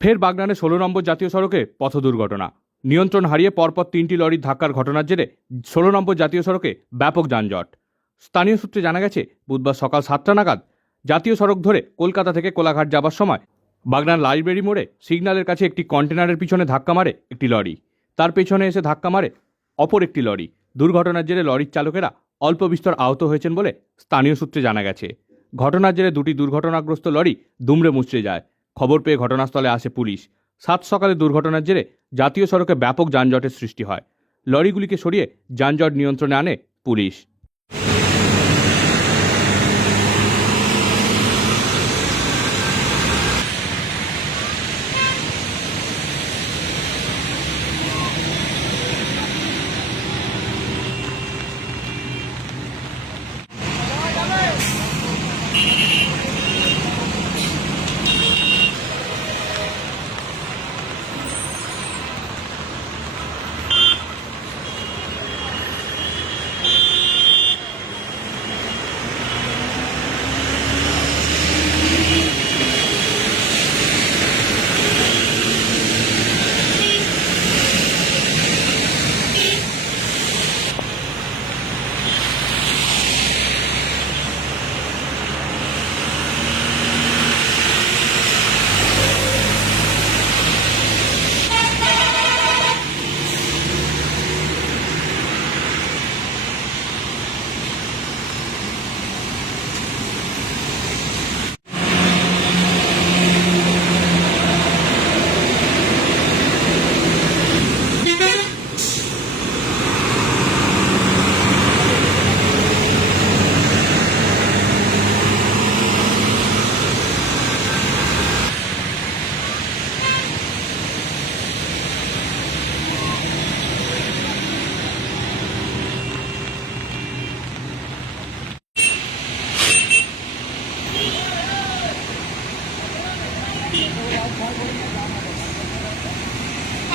ফের বাগনানে ১৬ নম্বর জাতীয় সড়কে পথ দুর্ঘটনা। নিয়ন্ত্রণ হারিয়ে পরপর ৩টি লরির ধাক্কার ঘটনার জেরে ১৬ নম্বর জাতীয় সড়কে ব্যাপক যানজট। স্থানীয় সূত্রে জানা গেছে, বুধবার সকাল ৭টা নাগাদ জাতীয় সড়ক ধরে কলকাতা থেকে কোলাঘাট যাবার সময় বাগনান লাইব্রেরি মোড়ে সিগন্যালের কাছে একটি কন্টেনারের পিছনে ধাক্কা মারে একটি লরি। তার পেছনে এসে ধাক্কা মারে অপর একটি লরি। দুর্ঘটনার জেরে লরির চালকেরা অল্প বিস্তর আহত হয়েছেন বলে স্থানীয় সূত্রে জানা গেছে। ঘটনার জেরে দুটি দুর্ঘটনাগ্রস্ত লরি দুমড়ে মুচড়ে যায়। খবর পেয়ে ঘটনাস্থলে আসে পুলিশ। সাত সকালে দুর্ঘটনার জেরে জাতীয় সড়কে ব্যাপক যানজটের সৃষ্টি হয়। লরিগুলিকে সরিয়ে যানজট নিয়ন্ত্রণে আনে পুলিশ।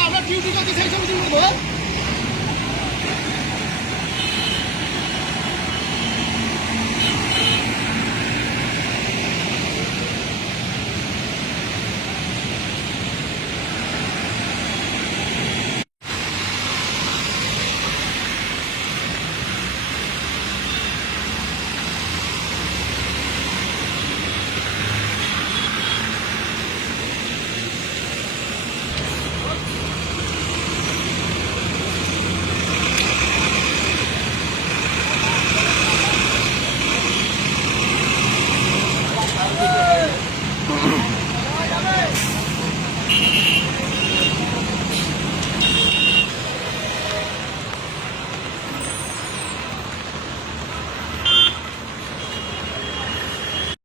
আমরা ডিউটি করতে সেই সময়